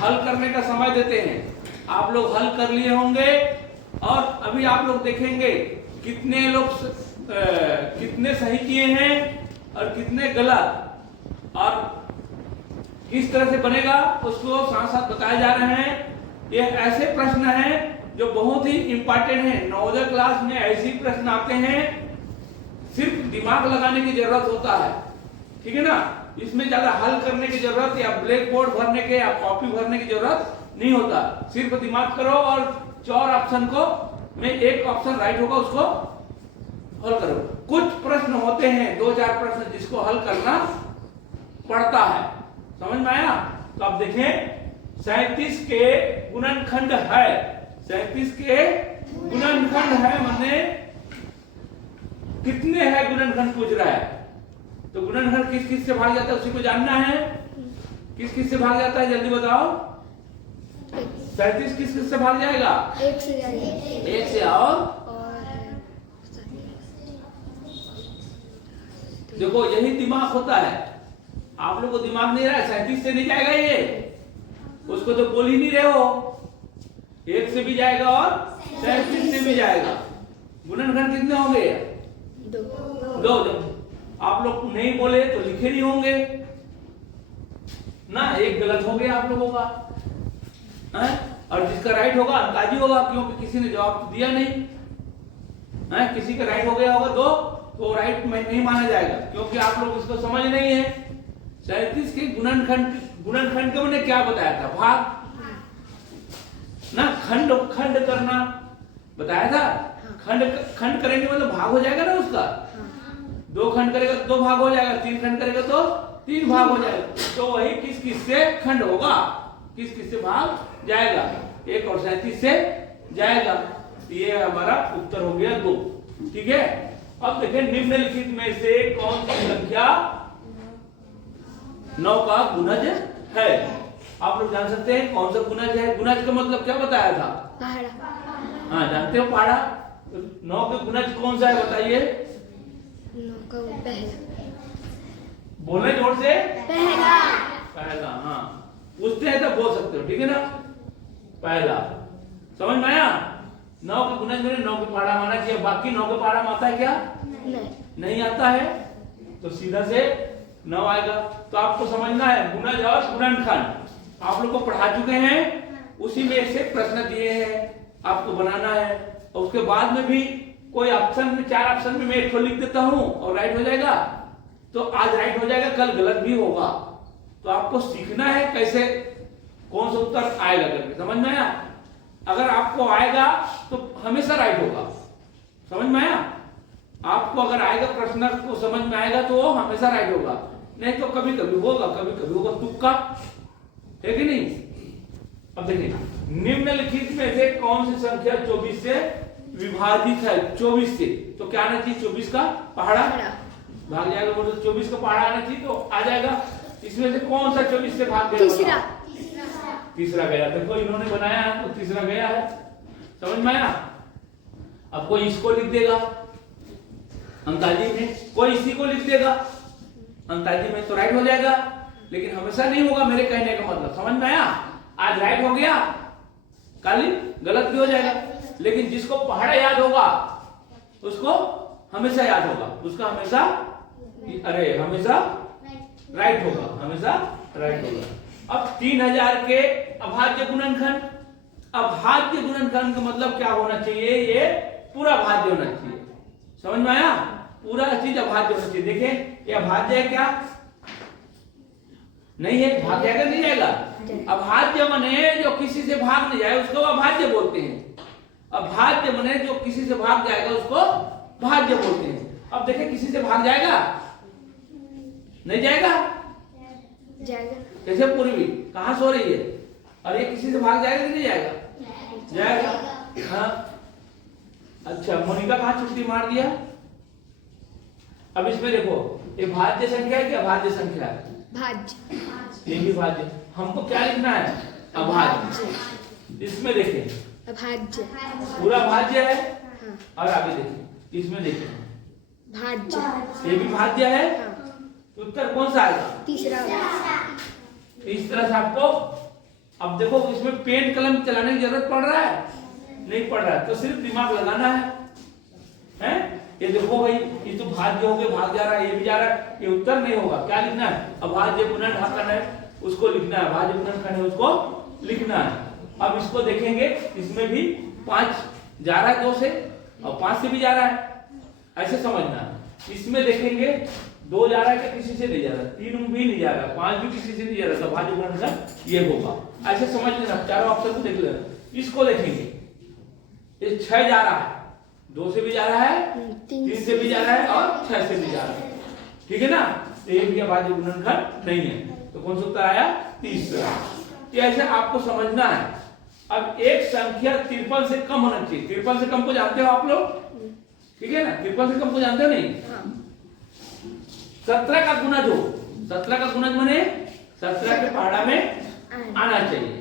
हल करने का समय देते हैं। आप लोग हल कर लिए होंगे और अभी आप लोग देखेंगे कितने लोग कितने सही किए हैं और कितने गलत, और किस तरह से बनेगा उसको साथ साथ बताए जा रहे हैं। ये ऐसे प्रश्न हैं जो बहुत ही इंपॉर्टेंट है। नवोदय क्लास में ऐसे प्रश्न आते हैं, सिर्फ दिमाग लगाने की जरूरत होता है, ठीक है ना। इसमें ज्यादा हल करने की जरूरत या ब्लैक बोर्ड भरने के या कॉपी भरने की जरूरत नहीं होता। सिर्फ दिमाग करो और 4 ऑप्शन को में एक ऑप्शन राइट होगा उसको हल करो। कुछ प्रश्न होते हैं 2-4 प्रश्न जिसको हल करना पड़ता है, समझ में आया। तो आप देखें 37 के गुणनखंड है, 37 के गुणनखंड है, माने कितने है गुणनखंड पूछ रहा है। तो गुणनखंड किस किस से भाग जाता है उसी को जानना है। किस किस से भाग जाता है जल्दी बताओ। 37 किस किस से भाग जाएगा? 1 से जाएगा। 1 से। और देखो यही दिमाग होता है। आप लोग को दिमाग नहीं रहा है, 37 से नहीं जाएगा ये, उसको तो बोल ही नहीं रहे हो। 1 से भी जाएगा और 37 से भी जाएगा। गुणनखंड कितने होंगे? 2। जब आप लोग नहीं बोले तो लिखे नहीं होंगे ना, एक गलत हो गया आप लोगों का है? और जिसका राइट होगा अंदाजी होगा, क्योंकि किसी ने जवाब दिया नहीं है। किसी का राइट हो गया होगा 2 तो राइट में नहीं माना जाएगा, क्योंकि आप लोग इसको समझ नहीं है। 37 के गुणनखंड के मैंने क्या बताया था? भाग ना, खंड खंड करना बताया था। खंड करेंगे मतलब भाग हो जाएगा ना उसका। 2 खंड करेगा तो 2 भाग हो जाएगा, 3 खंड करेगा तो 3 भाग हो जाएगा। तो वही किस किस से खंड होगा, किस किस से भाग जाएगा? 1 और 37 से जाएगा। ये हमारा उत्तर हो गया 2, ठीक है। अब देखें निम्नलिखित में से कौन सी संख्या 9 का गुणज है। आप लोग जान सकते हैं कौन सा गुणज है। गुणज का मतलब क्या बताया था? पहाड़ा। हाँ जानते हो पहाड़ा। तो 9 का गुणज कौन सा है बताइए? 9 का पहला। बोले जोर से। पहला। हाँ पूछते हैं तो बोल सकते हो, ठीक है ना। पहला समझ में आया। 9 के गुणज में 9 के पहाड़ा माना चाहिए। बाकी 9 के पहाड़ा में आता है क्या? नहीं आता है, तो सीधा से 9 आएगा। तो आपको समझना है गुणज और गुणनखंड आप लोग को पढ़ा चुके हैं, उसी में से प्रश्न दिए हैं, आपको बनाना है। और उसके बाद में भी कोई ऑप्शन में 4 ऑप्शन में मैं एक लिख देता हूं और राइट हो जाएगा। तो आज राइट हो जाएगा, कल गलत भी होगा। तो आपको सीखना है कैसे कौन सा उत्तर आएगा करके, समझ में आया। अगर आपको आएगा तो हमेशा राइट होगा, समझ में आया। आपको अगर आएगा प्रश्न को समझ में आएगा तो वो हमेशा राइट होगा, नहीं तो कभी कभी होगा, कभी कभी होगा तुक्का, है कि नहीं। अब देखिए निम्नलिखित में से कौन सी संख्या 24 से विभाजित है? 24 से तो क्या आना चाहिए? 24 का पहाड़ा भाग जाएगा। बोलो 24 का पहाड़ा आना चाहिए तो आ जाएगा। इसमें से कौन सा 24 से भाग गया? तीसरा गया। देखो इन्होंने बनाया है तो तीसरा गया है, समझ में आया। अब कोई इसको लिख देगा अंताजी में, कोई इसी को लिख देगा अंताजी में, तो राइट हो जाएगा। लेकिन हमेशा नहीं होगा, मेरे कहने का मतलब समझ में आया। आज राइट हो गया, कल गलत भी हो जाएगा। लेकिन जिसको पहाड़ा याद होगा उसको हमेशा याद होगा, उसका हमेशा हमेशा राइट होगा, हमेशा राइट होगा। अब 3000 के अभाज्य गुणनखंड। अभाज्य गुणनखंड का मतलब क्या होना चाहिए? ये पूरा भाज्य होना चाहिए, समझ में आया। पूरा चीज अभाज्य होना चाहिए। देखें ये अभाज्य है क्या? नहीं है, भाग जाएगा नहीं जाएगा। अभाज्य मने जो किसी से भाग नहीं जाए उसको अभाज्य बोलते हैं। अभाज्य मने जो किसी से भाग जाएगा उसको भाज्य बोलते हैं। अब देखें किसी से भाग जाएगा? नहीं जाएगा। कैसे? पूर्वी कहां सो रही है? और ये किसी से भाग जाएगा कि नहीं जाएगा? जाएगा। हाँ अच्छा, मोनिका कहां छुट्टी मार दिया? अब इसमें देखो ये भाज्य संख्या है कि अभाज्य संख्या है? भाज्य। ये भी भाज्य। हमको क्या लिखना है? अभाज्य। इसमें देखें अभाज्य पूरा भाज्य है। हाँ। और आगे देखिए, इसमें देखिए भाज्य, ये भी भाज्य है। हाँ। उत्तर कौन सा आएगा? तीसरा। इस तरह से आपको अब देखो इसमें पेन कलम चलाने की जरूरत पड़ रहा है? नहीं पड़ रहा है, तो सिर्फ दिमाग लगाना है? ये देखो भाई, ये तो भाज्य हो गए, भाग जा रहा है, ये भी जा रहा है, ये उत्तर नहीं होगा। क्या लिखना है? अभाज्य गुणनखंड है उसको लिखना है, भाज्य गुणनखंड है उसको लिखना है। अब इसको देखेंगे, इसमें भी 5 जा रहा है 2 से और 5 से भी जा रहा है, ऐसे समझना। इसमें देखेंगे 2 जा रहा है कि किसी से नहीं जा रहा, 3 भी नहीं जा रहा, 5 भी किसी से नहीं जा रहा, तो भाज्य गुणनखंड ये होगा। ऐसे समझ लेना, चारों ऑप्शन को देख लेना। इसको देखेंगे, ये 6 जा रहा है, 2 से भी जा रहा है, 3 से भी जा रहा है और 6 से भी जा रहा है, ठीक है ना? तो ये भी भाज्य गुणनखंड नहीं है, तो कौन सा उत्तर आया? तीसरा। तो ऐसे आपको समझना है। अब एक संख्या 53 से कम होना चाहिए। 53 से कम को जानते हो आप लोग, ठीक है ना? 53 से कम को जानते हो नहीं? 17 का गुणज हो, 17 का गुणज माने 17 के पहाड़ा में आना चाहिए,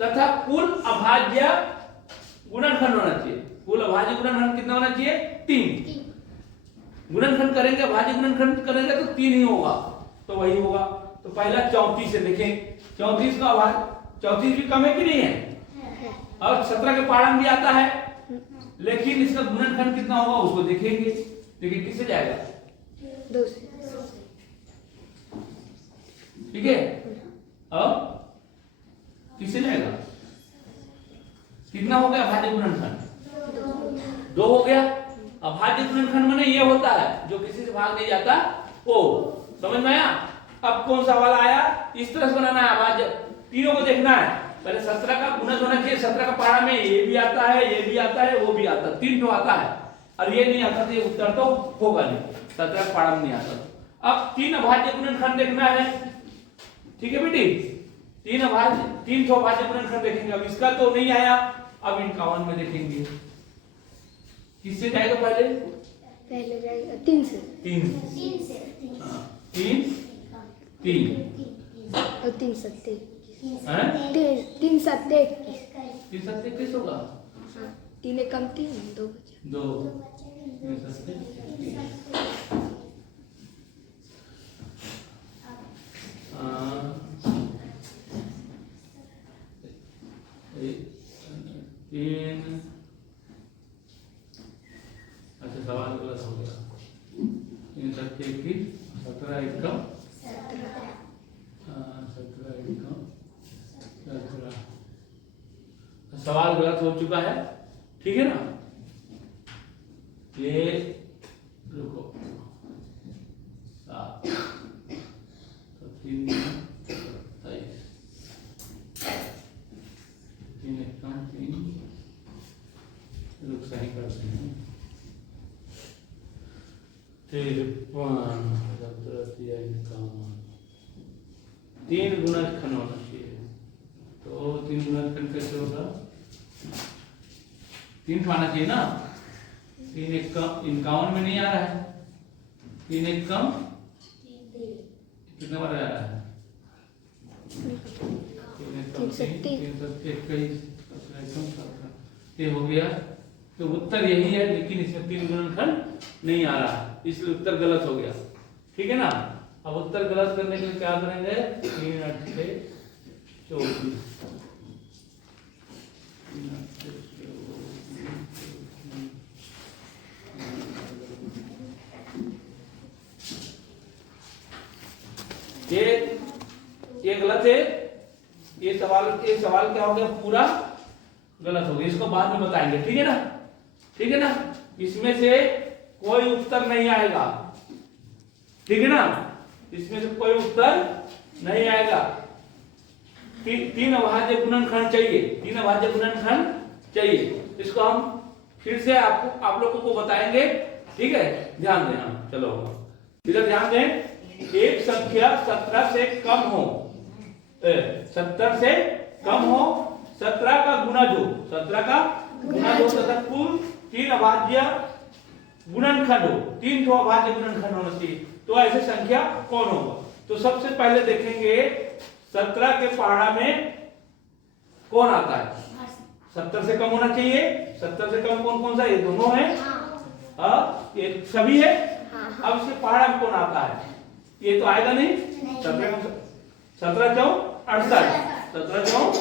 तथा कुल अभाज्य गुणनखंड होना चाहिए। कुल अभाज्य गुणनखंड कितना होना चाहिए? 3। गुणनखंड करेंगे, अभाज्य गुणनखंड करेंगे तो 3 ही होगा, तो वही होगा। तो पहला 34 से देखें, 34 का अभाज्य, 34 भी कम है कि नहीं है? और 17 के पहाड़ा में भी आता है, लेकिन इसका गुणनखंड कितना होगा उसको देखेंगे। देखिए किससे जाएगा? 2 से, ठीक है। अब किससे जाएगा? कितना हो गया अभाज्य गुणनखंड? 2 हो गया। अभाज्य गुणनखंड माने ये होता है जो किसी से भाग नहीं जाता, वो समझ में आया? अब कौन सा वाला आया? इस तरह से बनाना है अभाज्य, तीनों को देखना है। पहले 17 का गुणज होना चाहिए, 17 का पहाड़ा में ये भी आता है, ये भी आता है, वो भी आता है, 3 तो आता है, और ये नहीं आता तो ये उत्तर तो होगा नहीं, 17 का पहाड़ा में नहीं आता। अब 3 अभाज्य गुणनखंड देखना है, ठीक है बेटी? 3 तो अभाज्य गुणनखंड देखेंगे। अब इसका तो नहीं आया, अब 51 में देखेंगे किससे जाएगा? पहले जाएगा 3 से, 3 और 3 सत्ते, 3 सत्ते 21 होगा। 3 कम 3, 2 बचा। 2 3 सत्ते 3। अच्छा सवाल गलत हो गया। 3 सत्ते 21, 17 1 कम 17 1 कम 17। सवाल गलत हो चुका है, ठीक है ना? ये रुको 7 तो 3 27, 3 1 कम 3, रुक सही करते हैं। 53 3 गुणनखंड होना चाहिए, तो 3 गुणनखंड कैसे होगा? 3 तो आना चाहिए ना? 3 1 कम 51 में नहीं आ रहा है, 3 1 कम कितना बार आ रहा है? 3 1 कम 3 3 7 21 17 हो गया। तो उत्तर यही है, लेकिन इसमें 3 गुणनखंड नहीं आ रहा है, इसलिए उत्तर गलत हो गया, ठीक है ना? अब उत्तर गलत करने के लिए क्या करेंगे? 3 8 से 24, ये गलत है। ये सवाल क्या हो गया? पूरा गलत हो गया, इसको बाद में बताएंगे, ठीक है ना? ठीक है ना? इसमें से कोई उत्तर नहीं आएगा, ठीक है ना? इसमें से कोई उत्तर नहीं आएगा। 3 अभाज्य गुणनखंड चाहिए, 3 अभाज्य गुणनखंड चाहिए। इसको हम फिर से आप लोगों को बताएंगे, ठीक है? ध्यान देना। चलो इधर ध्यान दें। एक संख्या 17 से कम हो, 17 से कम हो, 17 का गुणज हो, 17 का गुणज हो तथा कुल 3 अभाज्य गुणनखंड हो, 3 तो अभाज्य गुणनखंड होना चाहिए, तो ऐसे संख्या कौन होगा? तो सबसे पहले देखेंगे 17 के पहाड़ा में कौन आता है? 70 से कम होना चाहिए। 70 से कम कौन कौन सा? ये दोनों है, ये सभी है। अब इसके पहाड़ा में कौन आता है? ये तो आएगा नहीं। 17 4 68, 17 चौक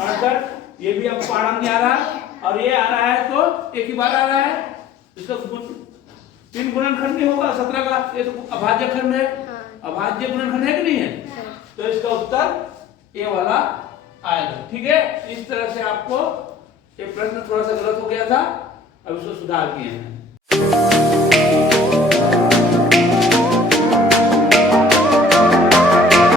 68। ये भी आपको पहाड़ा में आ रहा है, और ये आ रहा है तो एक ही बार आ रहा है, इसका 3 गुणनखंड नहीं होगा 17 का, ये तो अभाज्य खंड है, अभाज्य गुणनखंड है कि नहीं है, तो इसका उत्तर ए वाला आएगा। ठीक है, इस तरह से आपको ये प्रश्न थोड़ा सा गलत हो गया था, अब इसको सुधार किए हैं।